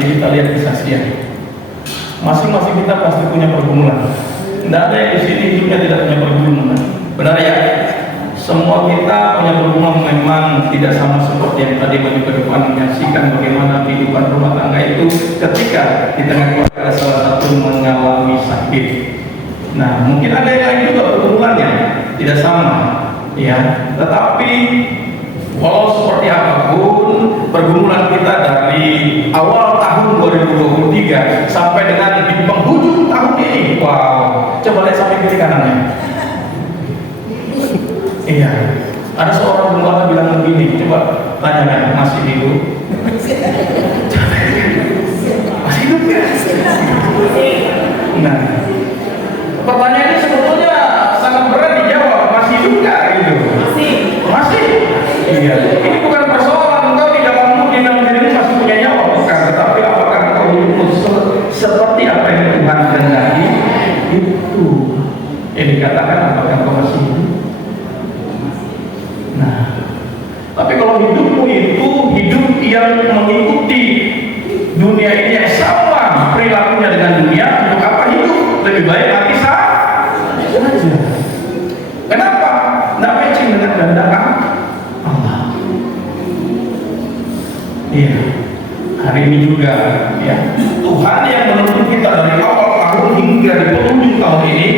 Mari kita lihat kesaksian. Masing-masing kita pasti punya pergumulan. Tidak ada yang di sini hidupnya tidak punya pergumulan. Benar ya? Semua kita punya pergumulan, memang tidak sama seperti yang tadi maju ke depan menyaksikan bagaimana kehidupan rumah tangga itu ketika di tengah keluarga salah satu mengalami sakit. Nah, mungkin ada yang lain juga pergumulannya tidak sama, ya. Tetapi walau seperti apapun pergumulan kita dari awal tahun 2023 sampai dengan di penghujung tahun ini, wow, coba lihat sampai kiri kanannya. Iya, ada seorang gembala bilang begini, coba tanyakan, masih hidup? Masih hidup ya? Nah, pertanyaan ini sebetulnya sangat berat dijawab, masih hidup nggak gitu? Masih. Iya. Ini bukan persoalan engkau tidak mampu di dalam dirimu masih punya nyawa, bukan. Tetapi apakah engkau hidup seperti apa yang Tuhan kehendaki? Itu yang dikatakan apakah engkau masih hidup? Nah, tapi kalau hidupmu itu hidup yang mengikuti dunia ini yang sama perilakunya dengan dunia, untuk apa hidup? Lebih baik mati saja. Kenapa? Tidak matching dengan kehendak Allah. Iya, hari ini juga ya Tuhan yang menuntun kita dari awal tahun hingga di penghujung tahun ini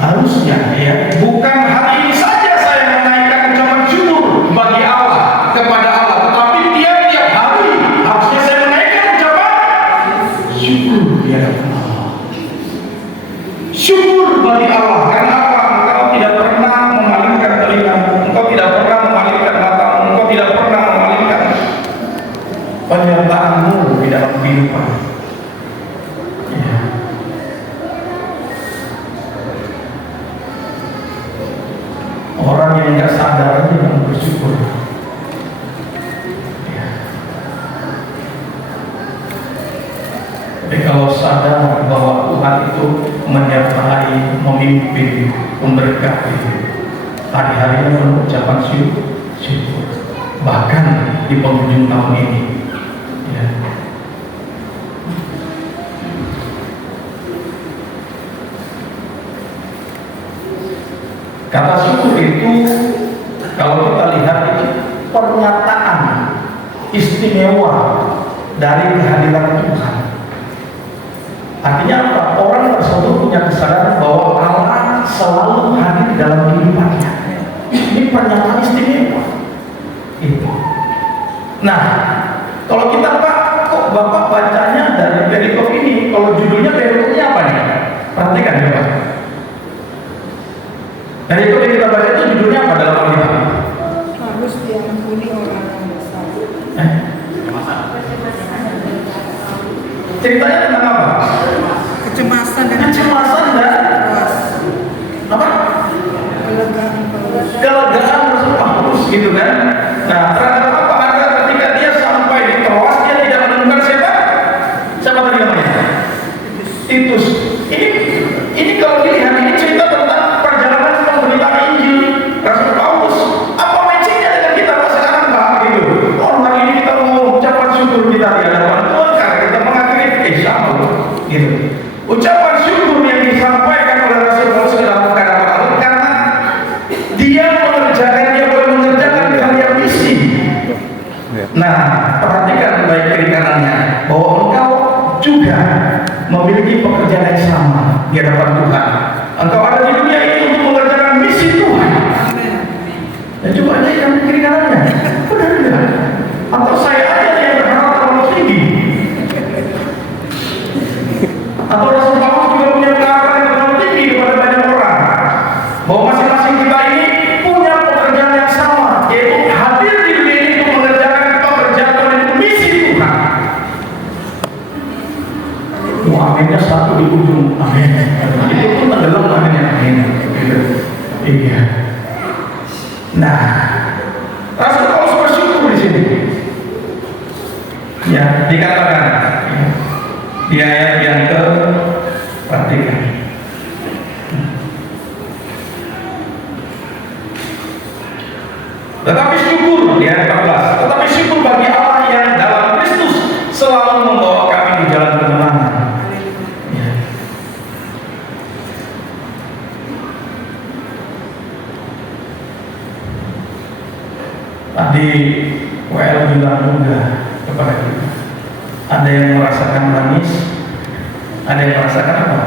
harusnya ya bukan hari ini saja saya menaikkan ucapan syukur bagi Allah kepada Allah, tetapi tiap hari harusnya saya menaikkan ucapan syukur di hadapan Allah. Syukur bagi Allah karena apa? Engkau tidak pernah memalingkan telingamu, engkau tidak pernah memalingkan matamu, engkau tidak pernah memalingkan penyertaanmu di dalam kehidupan. Ya. Orang yang nggak sadar aja yang bersyukur. Ya. Tapi kalau sadar bahwa Tuhan itu menyertai, memimpin, memberkati, hari-harinya mengucapkan syukur. Bahkan di penghujung tahun ini. Ya. Kata syukur itu kalau kita lihat itu pernyataan istimewa dari kehadiran Tuhan. Artinya apa? Orang tersebut punya kesadaran bahwa Allah selalu hadir dalam kehidupannya. Ini pernyataan istimewa. Itu. Nah, kalau kita Pak, kok Bapak bacanya dari perikop ini? Kalau judulnya perikopnya apa nih? Perhatikan ya Pak. Perikop yang kita baca itu judulnya apa dalam Alkitab? Harus diampuni orang yang dosa. Ceritanya tentang apa? Kecemasan dan apa? Kelegaan Rasul Paulus gitu kan. Nah, terhadap apa? Karena ketika dia sampai di Troas dia tidak menemukan siapa tadi namanya? Titus. Ini kalau dilihat ini cerita tentang perjalanan pemberitaan Injil Rasul Paulus. Apa matchingnya dengan kita sekarang Pak? Gitu. Oh, hari ini kita mau ucapan syukur kita di hadapan Tuhan karena kita mengakhiri sama gitu. Ucapan syukur yang disampaikan oleh Rasul Paulus dalam hadapan Allah karena dia boleh mengerjakan karya misi. Nah, perhatikan baik kiri kanannya bahwa engkau juga memiliki pekerjaan yang sama di hadapan Tuhan. Engkau ada di dunia ini untuk mengerjakan misi Tuhan. Dan coba aja yang kiri kanannya, benar tidak? Atau saya aja yang berharap terlalu tinggi? Atau Rasul Paulus juga punya pengharapan yang terlalu tinggi kepada banyak orang? Bahwa masing-masing kita ini punya pekerjaan yang sama, yaitu hadir di dunia ini untuk mengerjakan pekerjaan dan misi Tuhan. Aminnya satu di ujung, amin. Itu pun tenggelam aminnya, amin. Iya. Nah, Rasul Paulus bersyukur di sini. Ya, dikatakan di ayat yang ke-3. Tetapi syukur di ayat 14. Tetapi syukur bagi Allah yang dalam Kristus selalu membawakan Tadi WL bilang juga kepada kita, ada yang merasakan manis, ada yang merasakan apa?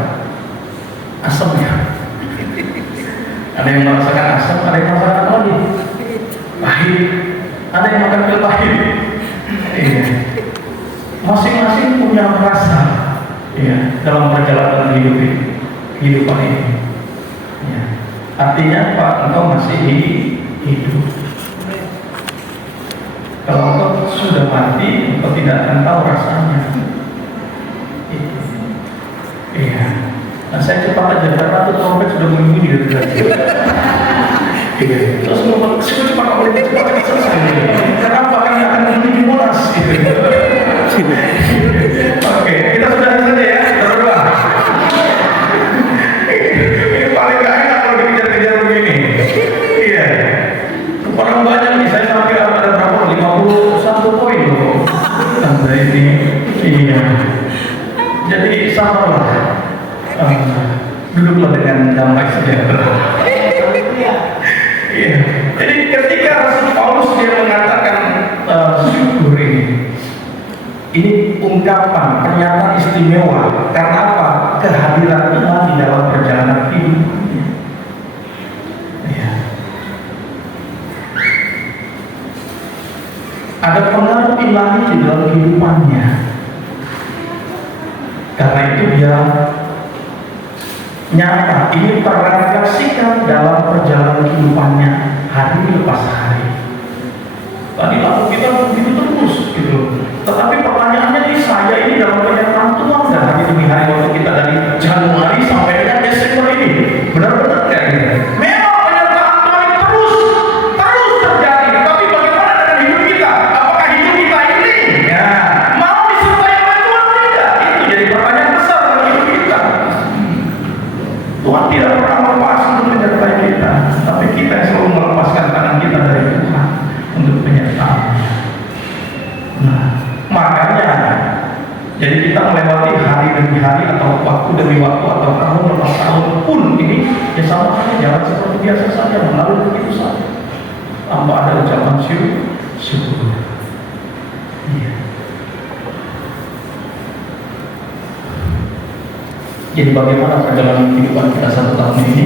Asam ya. Ada yang merasakan asam, ada yang merasakan apa lagi? Pahit. Ada yang makan pil pahit. Iya. Masing-masing punya rasa, ya, dalam perjalanan kehidupan ini. Ya. Artinya Pak, engkau masih hidup. Kalau engkau sudah mati, engkau tidak akan tahu rasanya. Iya. Nah, saya cepat aja karena tuh trompet sudah bunyi dari tadi. Iya. Terus mau cepat selesai. Kenapa? Karena akan menuju Monas. Oke, kita sudah saja ya. Kita berdoa. Ini paling gak enak kalau dikejar-kejar begini. Iya. Orang banyak nih, saya sampai ada berapa? 51 poin loh. Sampai ini. Iya. Jadi sabarlah. Duduklah dengan damai sejahtera. Iya. Jadi ketika Rasul Paulus dia mengatakan syukur ini ungkapan pernyataan istimewa. Karena apa? Kehadiran Tuhan di dalam perjalanan hidupnya. Iya. Ada pengaruh ilahi di dalam kehidupannya. Karena itu dia nyata, ini terrefleksikan dalam perjalanan kehidupannya hari lepas hari. Tadi lalu kita begitu terus gitu. Tetapi pertanyaannya di saya ini dalam pernyataan Tuhan dan hari demi hari waktu kita dari Januari sampai dengan Desember ini benar-benar kayak gitu. Memang pernyataan Tuhan terus terjadi. Tapi bagaimana dengan hidup kita? Apakah hidup kita ini ya mau disertai oleh Tuhan tidak? Itu jadi pertanyaan besar dalam hidup kita. Tuhan tidak pernah melepas untuk menyertai kita, tapi kita yang selalu melepaskan tangan kita dari Tuhan untuk penyertaannya. Nah, makanya jadi kita melewati hari demi hari atau waktu demi waktu atau tahun lepas tahun pun ini ya sama saja jalan seperti biasa saja, melalui begitu saja tanpa ada ucapan syukur. Iya. Jadi bagaimana perjalanan kehidupan kita 1 tahun ini?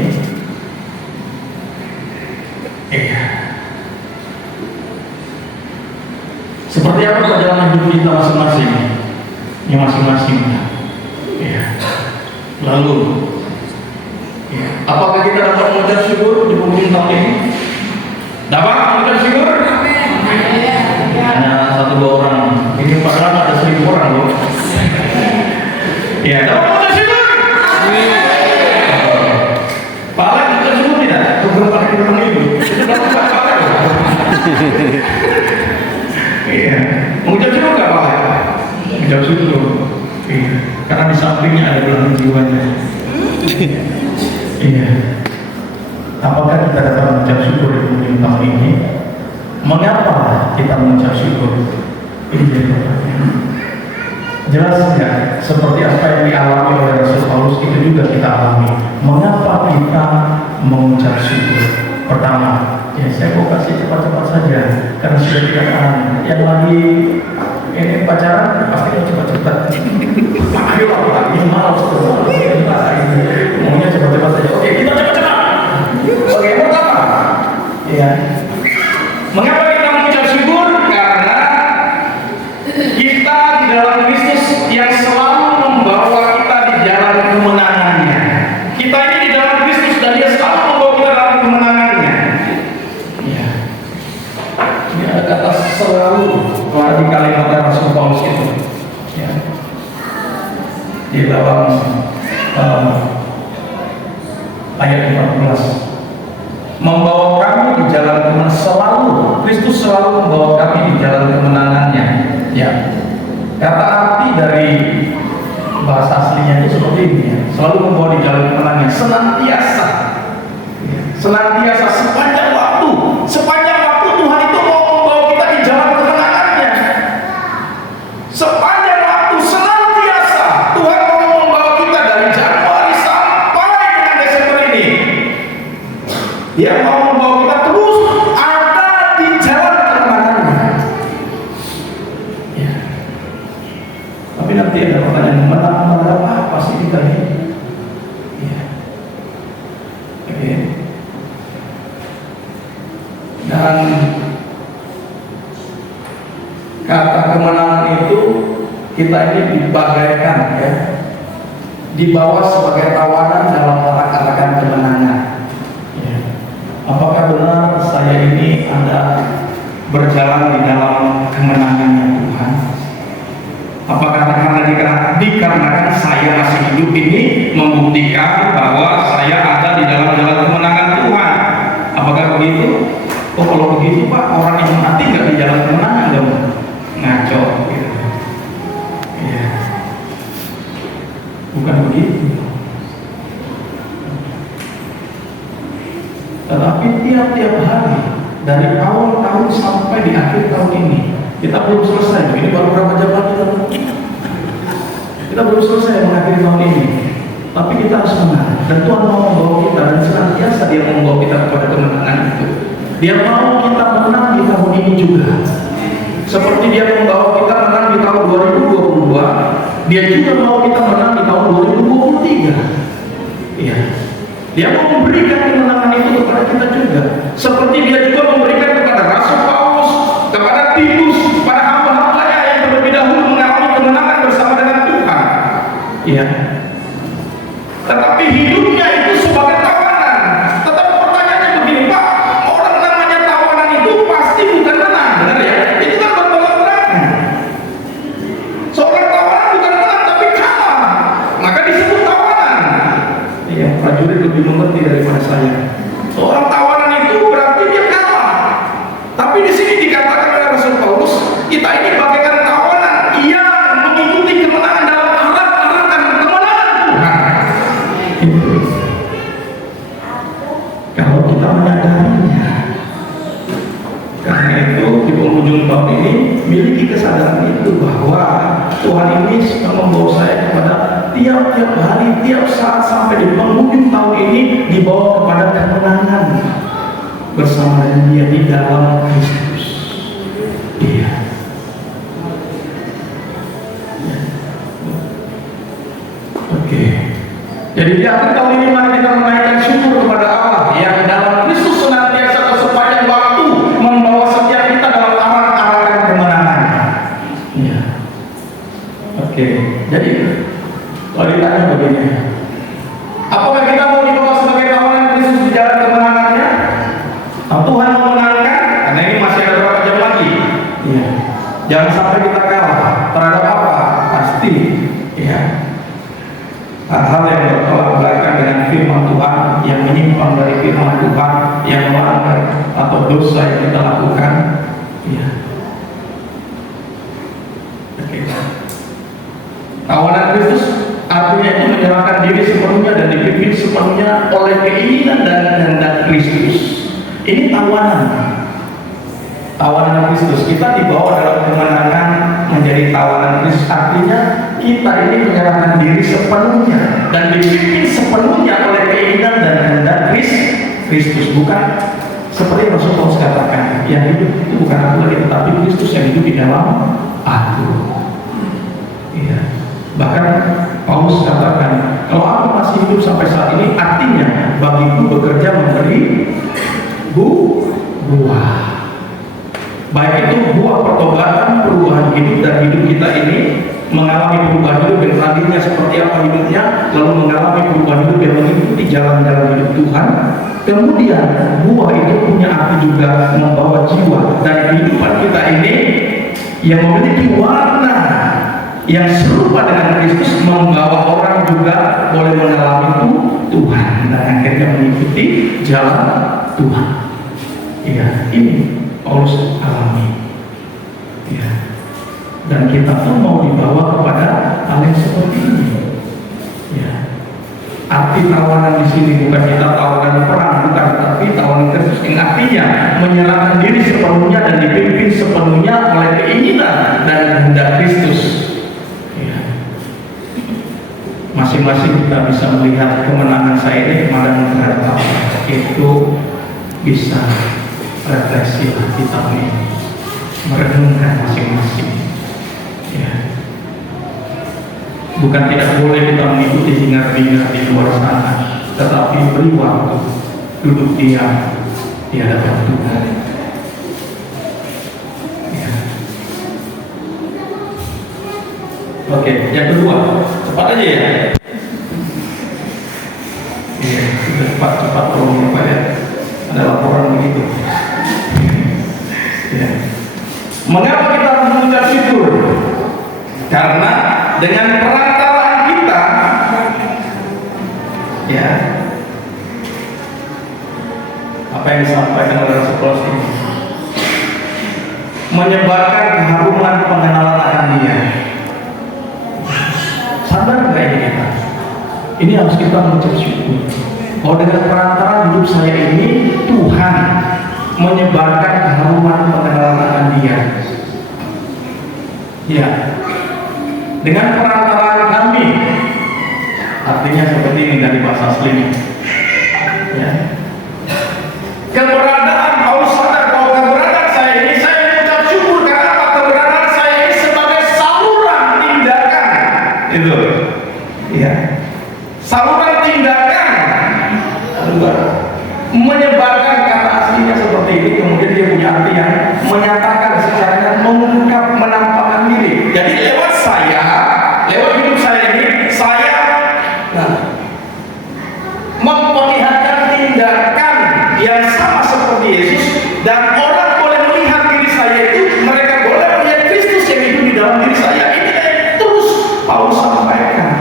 Iya. Seperti apa perjalanan hidup kita masing-masing? Ya masing-masing. Iya. Lalu, ya, apakah kita dapat mengucap syukur di bumi tahun ini? Dapat mengucap syukur? Hanya 1-2 orang. Ini padahal ada 1000 orang loh. Ya, dapat mengucap syukur. Pak Alex mengucap syukur tidak? Beberapa hari ke depan itu. Itu dapat Pak Alex. Iya. Mengucap syukur nggak Pak Alex? Mengucap syukur. Iya. Karena di sampingnya ada belahan jiwanya. Iya. Apakah kita dapat mengucap syukur di bumi tahun ini? Mengapa kita mengucap syukur? Ini jadi pertanyaan. Jelas ya, seperti apa yang dialami oleh Rasul Paulus itu juga kita alami. Mengapa kita mengucap syukur? Pertama, ya saya mau kasih cepat-cepat saja karena sudah tidak tahan. Yang lagi ini pacaran pasti mau cepat-cepat. Ayo lagi malas tuh, maunya cepat-cepat saja. Oke, kita cepat-cepat. Bagaimana apa? Ya. Mengapa kita mengucap syukur? Karena kita di dalam Kristus yang selalu membawa kita di jalan kemenangannya. Kita ini di dalam Kristus dan Dia selalu membawa kita dalam kemenangannya. Ya. Ini ada kata selalu di kalimat Rasul Paulus itu. Ya. Di dalam ayat 14. Membawa kami di jalan kemenangan, selalu Kristus selalu membawa kami di jalan kemenangannya. Ya, kata arti dari bahasa aslinya itu seperti ini ya. Selalu membawa di jalan kemenangannya, senantiasa, senantiasa sepanjang waktu Tuhan itu mau membawa kita di jalan kemenangannya. Sepanjang waktu senantiasa Tuhan mau membawa kita dari Januari sampai dengan Desember ini. Dia mau membawa kita terus ada di jalan kemenangan, kata kemenangan itu kita ini dibagaikan ya, dibawa sebagai tawanan dalam arak-arakan kemenangan. Ya. Apakah benar saya ini ada berjalan di dalam kemenangannya Tuhan? Apakah dikarenakan saya masih hidup ini membuktikan bahwa saya ada di dalam jalan kemenangan Tuhan? Apakah begitu? Oh, kalau begitu Pak, orang yang mati nggak di jalan kemenangan dong? Ngaco gitu. Ya. Bukan begitu. Tetapi tiap-tiap hari dari awal tahun sampai di akhir tahun ini, kita belum selesai. Ini baru berapa jam lagi kita belum selesai mengakhiri tahun ini. Tapi kita harus menang. Dan Tuhan mau membawa kita, dan senantiasa Dia membawa kita kepada kemenangan itu. Dia mau kita menang di tahun ini juga. Seperti Dia membawa kita menang di tahun 2022, Dia juga mau kita menang di tahun 2023. Iya. Dia mau memberikan kemenangan itu kepada kita juga. Seperti Dia juga memberikan kepada Rasul Paulus, kepada Titus, kepada hamba-hambanya yang terlebih dahulu mengalami kemenangan bersama dengan Tuhan. Iya. Tetapi hidupnya itu sebagai tawanan. Tetapi pertanyaannya begini, Pak, orang namanya tawanan itu pasti bukan menang, benar ya? Itu kan bertolak belakang. Seorang tawanan bukan menang tapi kalah, maka disebut tawanan. Iya, prajurit lebih mengerti daripada saya. Seorang tawanan itu berarti dia kalah. Tapi di sini dikatakan oleh Rasul Paulus, kita ini bagaikan tawanan yang mengikuti kemenangan dalam arak-arakan kemenangan Tuhan. Kalau kita menyadarinya, karena itu di penghujung tahun ini miliki kesadaran itu bahwa Tuhan ini sudah membawa saya kepada tiap-tiap hari, tiap saat sampai di penghujung tahun ini dibawa kepada kemenangan bersama dengan Dia di dalam Kristus. Dia. Oke. Jadi di akhir tahun ini mari kita menaikkan syukur kepada Allah yang dalam Kristus senantiasa sepanjang waktu membawa setiap kita dalam arak-arakan kemenangan. Ya. Oke. Jadi kalau ditanya begini, apakah kita mau dibawa sebagai tawanan Kristus di jalan kemenangannya? Tuhan memenangkan, karena ini masih ada berapa jam lagi. Ya. Jangan sampai kita kalah terhadap apa? Pasti. Ya. Hal-hal yang bertolak belakang dengan firman Tuhan, yang menyimpang dari firman Tuhan, yang melanggar atau dosa yang kita lakukan, ya. Oke. Tawanan Kristus artinya itu menyerahkan diri sepenuhnya dan dipimpin sepenuhnya oleh keinginan dan kehendak Kristus. Ini tawanan. Tawanan Kristus, kita dibawa dalam kemenangan menjadi tawanan Kristus, artinya kita ini menyerahkan diri sepenuhnya dan dipimpin sepenuhnya oleh keinginan dan kehendak Kristus. Bukan seperti Rasul Paulus katakan, yang hidup itu bukan aku lagi, tetapi Kristus yang hidup di dalam aku. Iya. Bahkan Paulus katakan, kalau aku masih hidup sampai saat ini, artinya bagiku bekerja memberi buah. Baik itu buah pertobatan, perubahan hidup, dan hidup kita ini mengalami perubahan hidup yang tadinya seperti apa hidupnya, lalu mengalami perubahan hidup yang mengikuti jalan-jalan hidup Tuhan. Kemudian buah itu punya arti juga membawa jiwa, dan kehidupan kita ini yang memiliki warna yang serupa dengan Kristus membawa orang juga boleh mengalami Tuhan dan akhirnya mengikuti jalan Tuhan. Ya, ini Paulus alami. Ya. Dan kita pun mau dibawa kepada hal yang seperti ini. Ya. Arti tawanan di sini bukan kita tawanan perang, bukan, tapi tawanan Kristus yang artinya menyerahkan diri sepenuhnya dan dipimpin sepenuhnya oleh keinginan dan kehendak Kristus. Ya. Masing-masing kita bisa melihat kemenangan saya ini kemarin terhadap apa, itu bisa refleksi kita ini, merenungkan masing-masing. Ya. Bukan tidak boleh kita mengikuti hingar-bingar di luar sana, tetapi beri waktu, duduk diam di hadapan Tuhan, Oke, yang kedua, cepat aja ya. Iya, sudah cepat tolong Pak ya. Ada laporan begitu. Ya. Mengapa kita harus mengucap syukur? Karena dengan perantaraan kita, ya, apa yang disampaikan oleh Rasulullah ini menyebarkan keharuman pengenalan akan Dia. Sadar nggak ini kita? Ini harus kita mengucap syukur. Kalau dengan perantaraan hidup saya ini, Tuhan menyebarkan keharuman pengenalan akan Dia. Ya, dengan perantaraan kami, artinya seperti ini dari bahasa aslinya. Ya. Keberadaan Paulus sadar bahwa keberadaan saya ini, saya mengucap syukur karena apa? Keberadaan saya ini sebagai saluran tindakan. Itu, ya, saluran tindakan menyebarkan kata aslinya seperti ini. Kemudian dia punya arti yang menyatakan secara mengungkap, menampakkan diri. Jadi lewat saya, lewat hidup saya ini, saya memperlihatkan tindakan yang sama seperti Yesus, dan orang boleh melihat diri saya itu, mereka boleh melihat Kristus yang hidup di dalam diri saya. Ini terus Paulus sampaikan.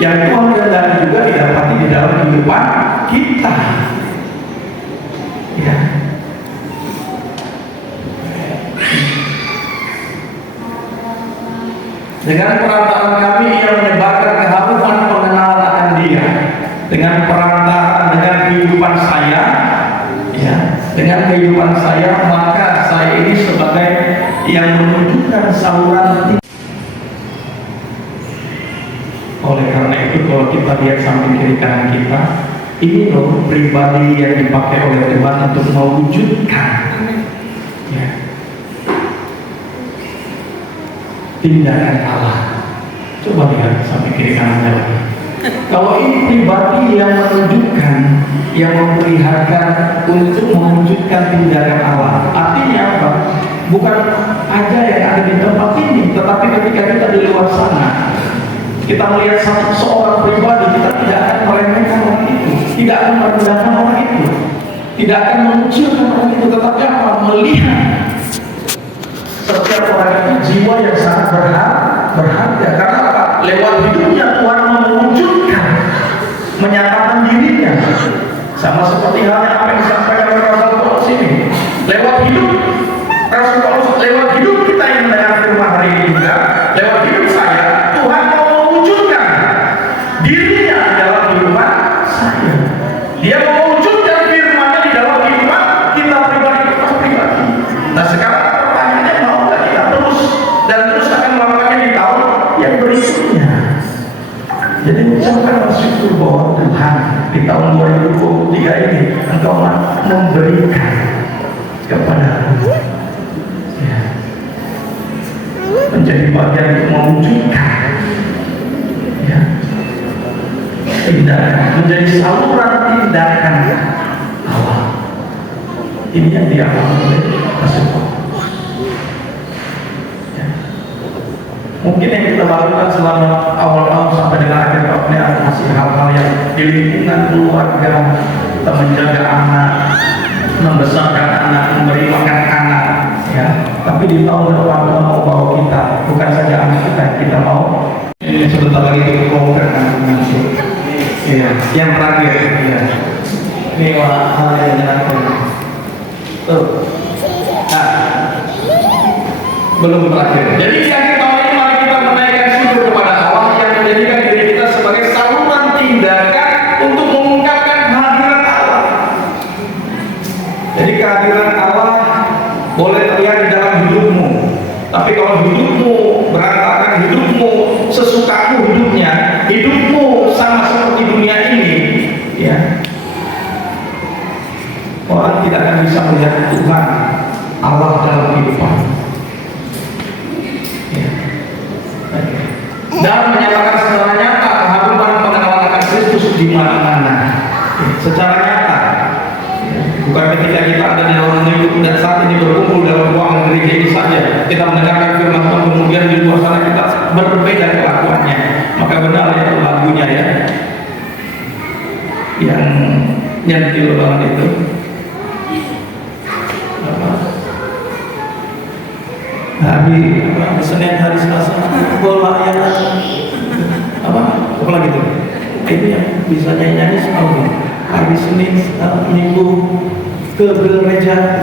Yang Tuhan kehendaki juga didapati di dalam kehidupan kita. Ya. Dengan perantaraan kami yang menyebarkan keharuman pengenalan akan Dia. Dengan perantaraan, dengan kehidupan saya, ya, dengan kehidupan saya, maka saya ini sebagai yang menunjukkan saluran. Oleh karena itu, kalau kita lihat samping kiri kanan kita, ini loh pribadi yang dipakai oleh Tuhan untuk mewujudkan, ya, tindakan Allah. Coba lihat samping kiri kanannya lagi. Kalau ini pribadi yang menunjukkan, yang memperlihatkan untuk mewujudkan tindakan Allah, artinya apa? Bukan aja yang ada di tempat ini, tetapi ketika kita di luar sana, kita melihat seorang pribadi, kita tidak akan meremehkan orang itu, tidak akan merendahkan orang itu, tidak akan mengucilkan orang itu, tetapi apa? Melihat setiap orang itu jiwa yang sangat berharga. Karena apa? Lewat hidupnya Tuhan mewujudkan, menyatakan dirinya. Sama seperti halnya apa yang disampaikan oleh Rasul Paulus ini. Lewat hidup Rasul Paulus, lewat hidup kita yang mendengar firman hari ini juga, lewat hidup saya, Tuhan mau mewujudkan dirinya di dalam kehidupan saya. Dia mau mewujudkan firman-Nya di dalam kehidupan kita pribadi. Nah sekarang pertanyaannya, mau nggak kita terus dan terus akan melakukannya di tahun yang berikutnya? Jadi ucapkan syukur bahwa Tuhan di tahun 2023 ini Engkau memberikan kepada aku, ya, menjadi bagian untuk mewujudkan, ya, tindakan, menjadi saluran tindakan Allah. Ini yang dialami oleh Rasul. Mungkin yang kita lakukan selama awal tahun sampai dengan akhir tahun ini ada masih hal-hal yang di lingkungan keluarga, kita menjaga anak, membesarkan anak, memberi makan anak, ya. Tapi di tahun depan Tuhan mau bawa kita, bukan saja anak kita mau. Ini sebentar lagi kita bongkar nanti. Iya, yang terakhir, ya. Ini hal yang menyenangkan. Tuh, nah, belum terakhir. Jadi di akhir tahun ini mari kita menaikkan syukur kepada Allah yang menjadikan diri kita sebagai saluran tindakan untuk mengungkapkan kehadiran Allah. Jadi kehadiran Allah boleh terlihat di dalam hidupmu, tapi kalau hidupmu berantakan, hidupmu sesukamu hidupnya, hidupmu sama seperti dunia ini, ya, orang tidak akan bisa melihat Tuhan Allah dalam kehidupan. Dan menyatakan secara nyata keharuman pengenalan akan Kristus di mana-mana, secara nyata, bukan Maka ketika kita ada di dalam hidup dan saat ini berkumpul dalam ruangan gereja ini saja, kita mendengarkan firman Tuhan, kemudian di luar sana kita berbeda kelakuannya. Maka benar itu lagunya ya, yang nyentil banget itu. Hari Senin, hari Selasa, bola ya apa lagi tuh? Itu yang bisa nyanyi semua. Hari Senin, Minggu ke gereja.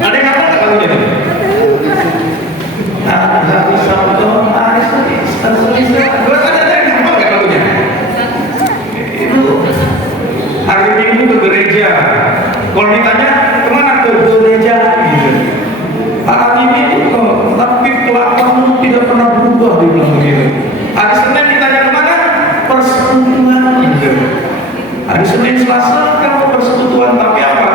Ada yang apa kalau gitu? Hari Sabtu, hari Senin, Selasa. Ada yang apa nggak lagunya? Itu hari Minggu ke gereja. Kalau ditanya kemana ke gereja? Gitu. Hari ini tapi kelakuanmu tidak pernah berubah, dibilang begitu. Hari Senin ditanya kemana? Persekutuan gitu. Hari Senin, Selasa kamu persekutuan, tapi apa?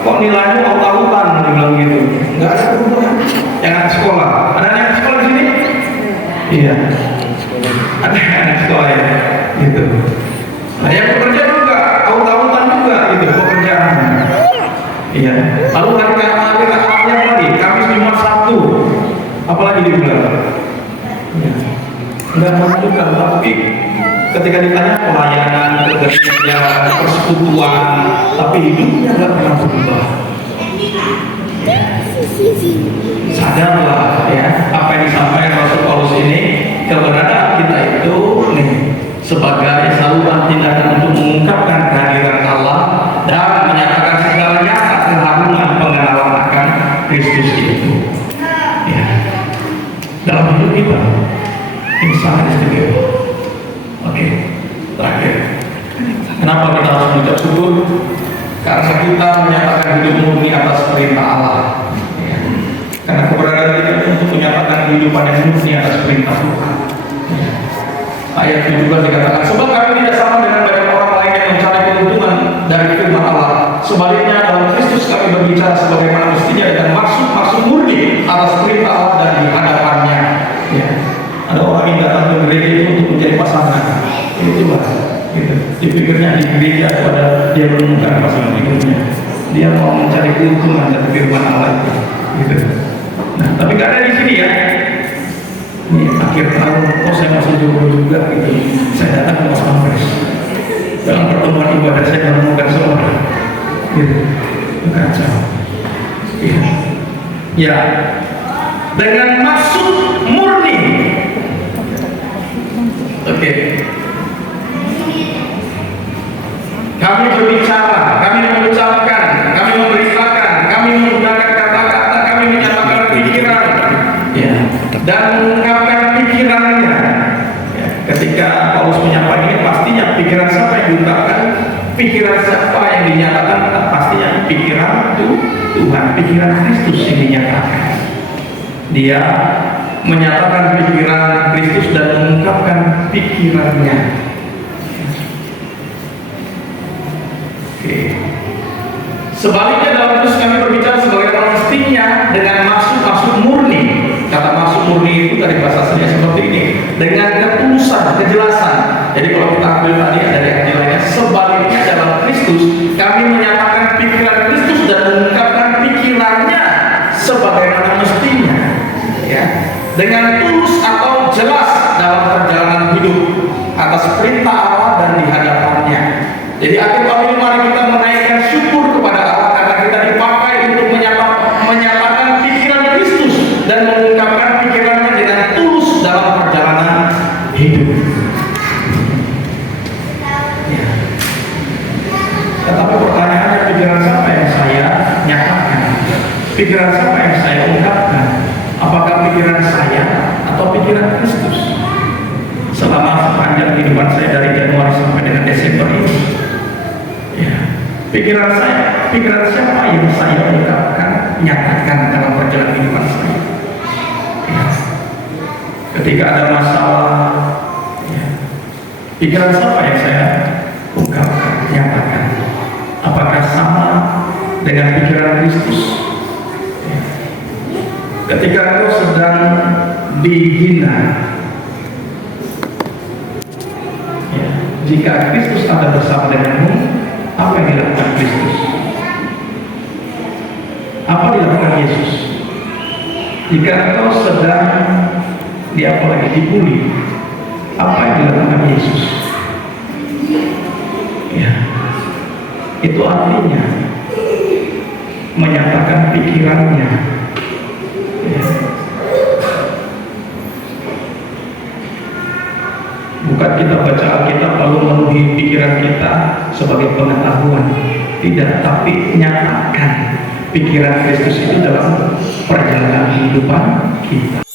Kok nilaimu autan, dibilang gitu. Enggak ada perubahan. Yang anak sekolah, ada anak sekolah di sini? Iya. Ada anak sekolah ya, gitu. Nah yang bekerja juga, autan juga gitu pekerjaan. Iya. Lalu hari lagi, Kamis, Jumat, Sabtu, apalagi dibilang? Ya. Enggak menentukan, tapi ketika ditanya pelayanan, kerja, persekutuan, tapi hidupnya enggak pernah berubah. Sadarlah ya, apa yang disampaikan Rasul Paulus ini, keberadaan kita itu nih sebagai saluran tindakan untuk mengungkapkan kehadiran Allah dan menyatakan segala nyata keharuman pengenalan akan Kristus itu. Ya. Dalam hidup kita ini sangat istimewa. Oke, terakhir. Kenapa kita harus mengucap syukur? Karena kita menyatakan hidup murni atas perintah Allah. Ya. Karena keberadaan kita untuk menyatakan kehidupan yang murni atas perintah Tuhan. Ya. Ayat 17 dikatakan, sebab kami tidak sama dengan banyak orang lain yang mencari keuntungan dari firman Allah. Sebaliknya dalam Kristus kami berbicara sebagaimana mestinya dengan maksud murni atas perintah Allah dan di hadapannya. Ya. Ada orang yang datang ke gereja itu untuk menjadi pasangan. Itu lah. Gitu. Dipikirnya di gereja pada dia menemukan pasangan hidupnya. Dia mau mencari keuntungan dari firman Allah itu. Gitu. Nah, tapi gak ada di sini ya. Ini akhir tahun, saya masih jomblo juga gitu. Saya datang ke Mas Pampres. Dalam pertemuan ibadah saya menemukan seorang. Gitu. Kacau. Ya. Ya. Dengan maksud murni. Oke. Kami berbicara, kami mengucapkan, kami memberitakan, kami menggunakan kata-kata, kami menyatakan pikiran, ya, dan mengungkapkan pikirannya. Ya, ketika Paulus menyampaikan ini, pastinya pikiran siapa yang diungkapkan, pikiran siapa yang dinyatakan, pastinya pikiran itu Tuhan, pikiran Kristus yang dinyatakan. Dia menyatakan pikiran Kristus dan mengungkapkan pikirannya. Oke. Sebaliknya dalam Kristus kami berbicara sebagai mestinya dengan maksud murni. Kata maksud murni itu dari bahasa aslinya seperti ini, dengan ketulusan, kejelasan. Jadi kalau kita ambil tadi dari arti lainnya, sebaliknya dalam Kristus kami menyatakan pikiran Kristus dan mengungkapkan pikirannya sebagaimana mestinya, ya, dengan tulus atau jelas dalam perjalanan hidup atas perintah Allah dan di hadapannya. Jadi akhir tahun ini mari kita menaikkan syukur kepada Allah karena kita dipakai untuk menyatakan pikiran Kristus dan mengungkapkan pikirannya dengan tulus dalam perjalanan hidup. Ya. Tetapi pertanyaannya, pikiran siapa yang saya nyatakan? Pikiran siapa yang saya ungkapkan? Apakah pikiran saya atau pikiran Kristus? Selama sepanjang kehidupan saya dari Januari sampai dengan Desember ini, ya, pikiran siapa yang saya ungkapkan, nyatakan dalam perjalanan kehidupan saya? Ya. Ketika ada masalah, ya, pikiran siapa yang saya ungkapkan, nyatakan? Apakah sama dengan pikiran Kristus? Ya. Ketika engkau sedang dihina, ya, jika Kristus ada bersama denganmu, Apa yang dilakukan Kristus? Apa dilakukan Yesus? Jika engkau sedang apalagi dibully, apa yang dilakukan Yesus? Ya, itu artinya menyatakan pikirannya. Ya. Bukan kita baca Alkitab lalu memenuhi pikiran kita sebagai pengetahuan, tidak, tapi nyatakan pikiran Kristus itu dalam perjalanan kehidupan kita.